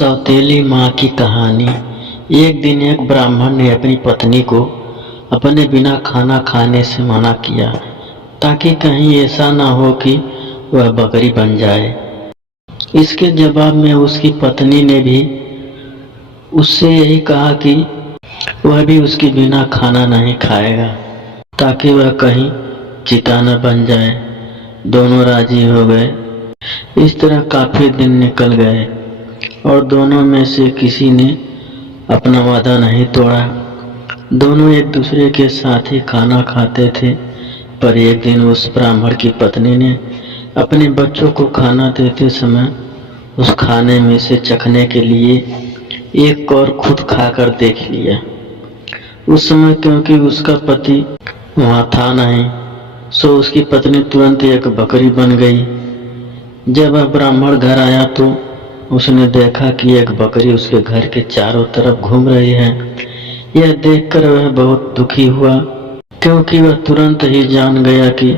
सौतेली माँ की कहानी। एक दिन एक ब्राह्मण ने अपनी पत्नी को अपने बिना खाना खाने से मना किया ताकि कहीं ऐसा ना हो कि वह बकरी बन जाए। इसके जवाब में उसकी पत्नी ने भी उससे यही कहा कि वह भी उसके बिना खाना नहीं खाएगा ताकि वह कहीं चिता न बन जाए। दोनों राजी हो गए। इस तरह काफी दिन निकल गए और दोनों में से किसी ने अपना वादा नहीं तोड़ा। दोनों एक दूसरे के साथ ही खाना खाते थे, पर एक दिन उस ब्राह्मण की पत्नी ने अपने बच्चों को खाना देते समय उस खाने में से चखने के लिए एक और खुद खाकर देख लिया। उस समय क्योंकि उसका पति वहां था नहीं, सो उसकी पत्नी तुरंत एक बकरी बन गई। जब वह ब्राह्मण घर आया तो उसने देखा कि एक बकरी उसके घर के चारों तरफ घूम रही है। यह देखकर वह बहुत दुखी हुआ, क्योंकि वह तुरंत ही जान गया कि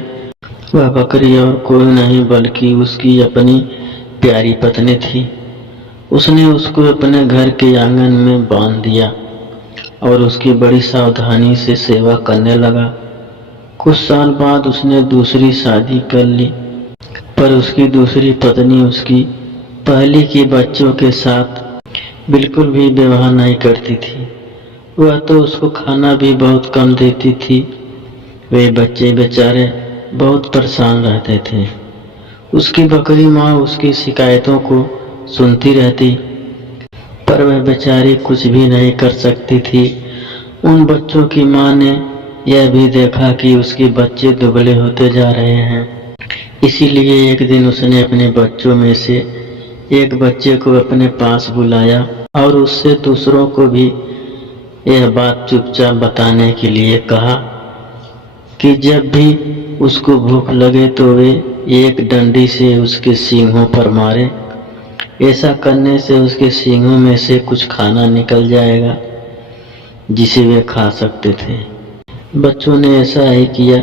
वह बकरी और कोई नहीं बल्कि उसकी अपनी प्यारी पत्नी थी। उसने उसको अपने घर के आंगन में बांध दिया और उसकी बड़ी सावधानी से सेवा करने लगा। कुछ साल बाद उसने दूसरी शादी कर ली, पर उसकी दूसरी पत्नी उसकी पहली के बच्चों के साथ बिल्कुल भी व्यवहार नहीं करती थी। वह तो उसको खाना भी बहुत कम देती थी। वे बच्चे बेचारे बहुत परेशान रहते थे। उसकी बकरी माँ उसकी शिकायतों को सुनती रहती, पर वह बेचारी कुछ भी नहीं कर सकती थी। उन बच्चों की माँ ने यह भी देखा कि उसके बच्चे दुबले होते जा रहे हैं। इसीलिए एक दिन उसने अपने बच्चों में से एक बच्चे को अपने पास बुलाया और उससे दूसरों को भी यह बात चुपचाप बताने के लिए कहा कि जब भी उसको भूख लगे तो वे एक डंडी से उसके सींगों पर मारे। ऐसा करने से उसके सींगों में से कुछ खाना निकल जाएगा जिसे वे खा सकते थे। बच्चों ने ऐसा ही किया।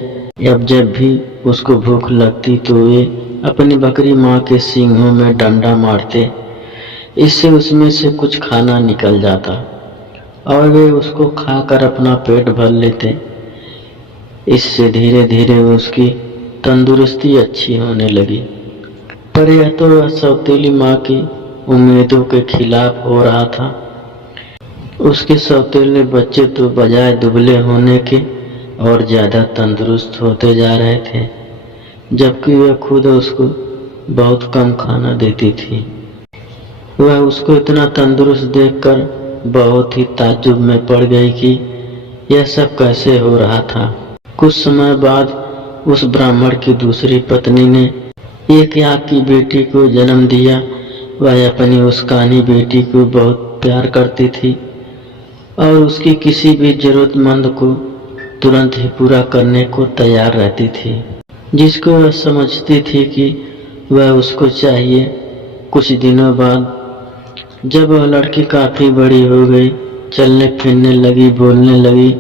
अब जब भी उसको भूख लगती तो वे अपनी बकरी माँ के सींगों में डंडा मारते। इससे उसमें से कुछ खाना निकल जाता और वे उसको खाकर अपना पेट भर लेते। इससे धीरे धीरे उसकी तंदुरुस्ती अच्छी होने लगी। पर यह तो सौतेली माँ की उम्मीदों के खिलाफ हो रहा था। उसके सौतेले बच्चे तो बजाय दुबले होने के और ज्यादा तंदुरुस्त होते जा रहे थे, जबकि वह खुद उसको बहुत कम खाना देती थी। वह उसको इतना तंदुरुस्त देखकर बहुत ही ताज्जुब में पड़ गई कि यह सब कैसे हो रहा था। कुछ समय बाद उस ब्राह्मण की दूसरी पत्नी ने एक याक की बेटी को जन्म दिया। वह अपनी उस कानी बेटी को बहुत प्यार करती थी और उसकी किसी भी जरूरतमंद को तुरंत ही पूरा करने को तैयार रहती थी, जिसको वह समझती थी कि वह उसको चाहिए। कुछ दिनों बाद जब वह लड़की काफी बड़ी हो गई, चलने फिरने लगी, बोलने लगी,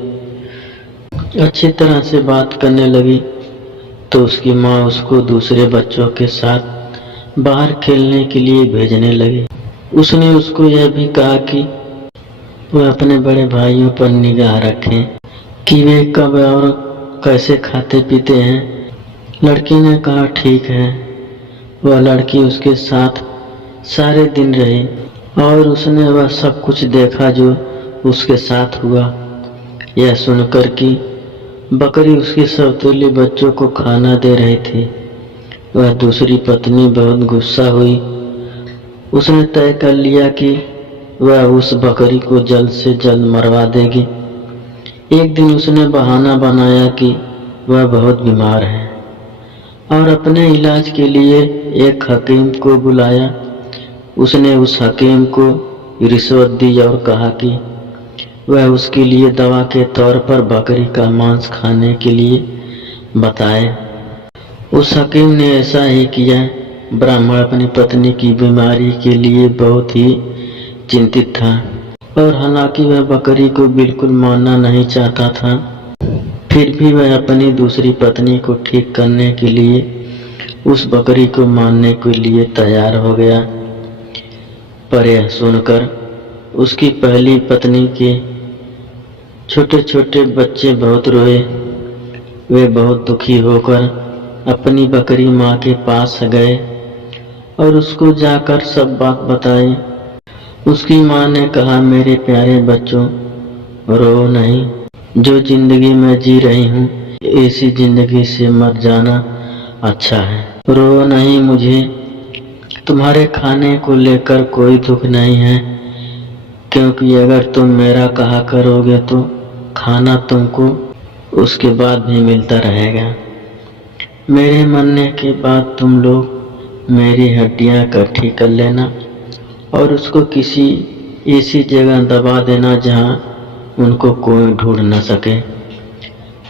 अच्छी तरह से बात करने लगी, तो उसकी माँ उसको दूसरे बच्चों के साथ बाहर खेलने के लिए भेजने लगी। उसने उसको यह भी कहा कि वह अपने बड़े भाइयों पर निगाह रखें कि वे कब और कैसे खाते पीते हैं। लड़की ने कहा ठीक है। वह लड़की उसके साथ सारे दिन रही और उसने वह सब कुछ देखा जो उसके साथ हुआ। यह सुनकर कि बकरी उसके सौतेले बच्चों को खाना दे रही थी, वह दूसरी पत्नी बहुत गुस्सा हुई। उसने तय कर लिया कि वह उस बकरी को जल्द से जल्द मरवा देगी। एक दिन उसने बहाना बनाया कि वह बहुत बीमार है और अपने इलाज के लिए एक हकीम को बुलाया। उसने उस हकीम को रिश्वत दी और कहा कि वह उसके लिए दवा के तौर पर बकरी का मांस खाने के लिए बताए। उस हकीम ने ऐसा ही किया। ब्राह्मण अपनी पत्नी की बीमारी के लिए बहुत ही चिंतित था और हालांकि वह बकरी को बिल्कुल मारना नहीं चाहता था, फिर भी वह अपनी दूसरी पत्नी को ठीक करने के लिए उस बकरी को मारने के लिए तैयार हो गया। पर यह सुनकर उसकी पहली पत्नी के छोटे छोटे बच्चे बहुत रोए। वे बहुत दुखी होकर अपनी बकरी माँ के पास गए और उसको जाकर सब बात बताई। उसकी माँ ने कहा, मेरे प्यारे बच्चों, रो नहीं। जो जिंदगी मैं जी रही हूँ, ऐसी जिंदगी से मर जाना अच्छा है। रो नहीं, मुझे तुम्हारे खाने को लेकर कोई दुख नहीं है, क्योंकि अगर तुम मेरा कहा करोगे तो खाना तुमको उसके बाद भी मिलता रहेगा। मेरे मरने के बाद तुम लोग मेरी हड्डियां इकट्ठी कर लेना और उसको किसी ऐसी जगह दबा देना जहां उनको कोई ढूंढ न सके।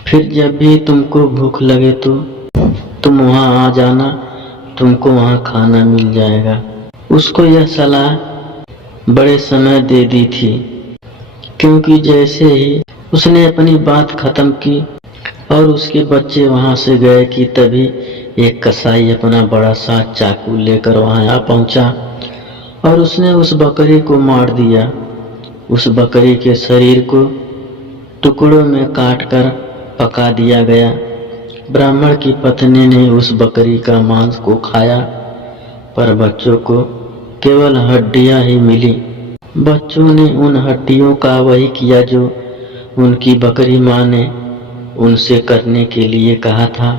फिर जब भी तुमको भूख लगे तो तुम वहां आ जाना, तुमको वहां खाना मिल जाएगा। उसको यह सलाह बड़े समय दे दी थी, क्योंकि जैसे ही उसने अपनी बात खत्म की और उसके बच्चे वहां से गए कि तभी एक कसाई अपना बड़ा सा चाकू लेकर वहां आ पहुंचा और उसने उस बकरी को मार दिया। उस बकरी के शरीर को टुकड़ों में काटकर पका दिया गया। ब्राह्मण की पत्नी ने उस बकरी का मांस को खाया, पर बच्चों को केवल हड्डियां ही मिली। बच्चों ने उन हड्डियों का वही किया जो उनकी बकरी माँ ने उनसे करने के लिए कहा था।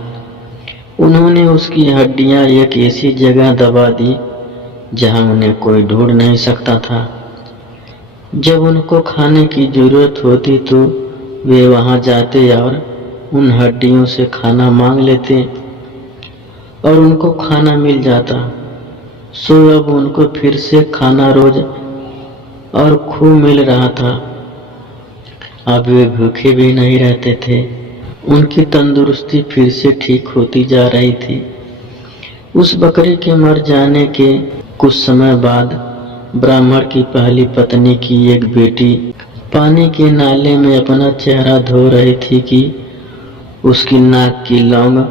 उन्होंने उसकी हड्डियां एक ऐसी जगह दबा दी जहां उन्हें कोई ढूंढ नहीं सकता था। जब उनको खाने की जरूरत होती तो वे वहां जाते और उन हड्डियों से खाना मांग लेते और उनको खाना मिल जाता। सो अब उनको फिर से खाना रोज और खूब मिल रहा था। अब वे भूखे भी नहीं रहते थे। उनकी तंदुरुस्ती फिर से ठीक होती जा रही थी। उस बकरी के मर जाने के कुछ समय बाद ब्राह्मण की पहली पत्नी की एक बेटी पानी के नाले में अपना चेहरा धो रही थी कि उसकी नाक की लौंग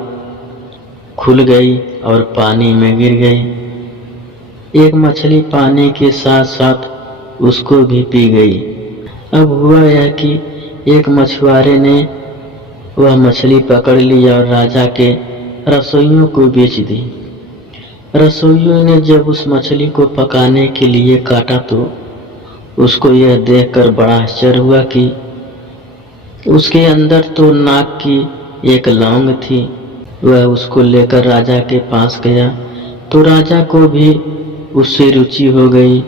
खुल गई और पानी में गिर गई। एक मछली पानी के साथ साथ उसको भी पी गई। अब हुआ यह कि एक मछुआरे ने वह मछली पकड़ ली और राजा के रसोइयों को बेच दी। रसोइयों ने जब उस मछली को पकाने के लिए काटा तो उसको यह देखकर बड़ा आश्चर्य हुआ कि उसके अंदर तो नाक की एक लौंग थी। वह उसको लेकर राजा के पास गया तो राजा को भी उससे रुचि हो गई।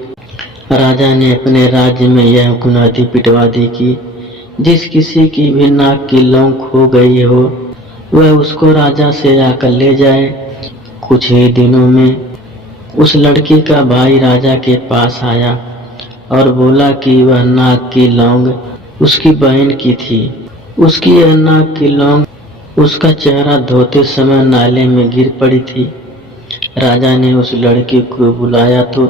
राजा ने अपने राज्य में यह गुनादी पिटवा दी कि जिस किसी की भी नाक की लौंग खो गई हो वह उसको राजा से आकर ले जाए। कुछ ही दिनों में उस लड़की का भाई राजा के पास आया और बोला कि वह नाक की लौंग उसकी बहन की थी। उसकी यह नाक की लौंग उसका चेहरा धोते समय नाले में गिर पड़ी थी। राजा ने उस लड़की को बुलाया तो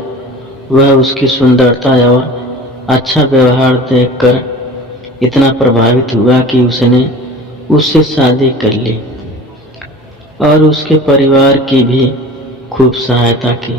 वह उसकी सुंदरता और अच्छा व्यवहार देखकर इतना प्रभावित हुआ कि उसने उससे शादी कर ली और उसके परिवार की भी खूब सहायता की।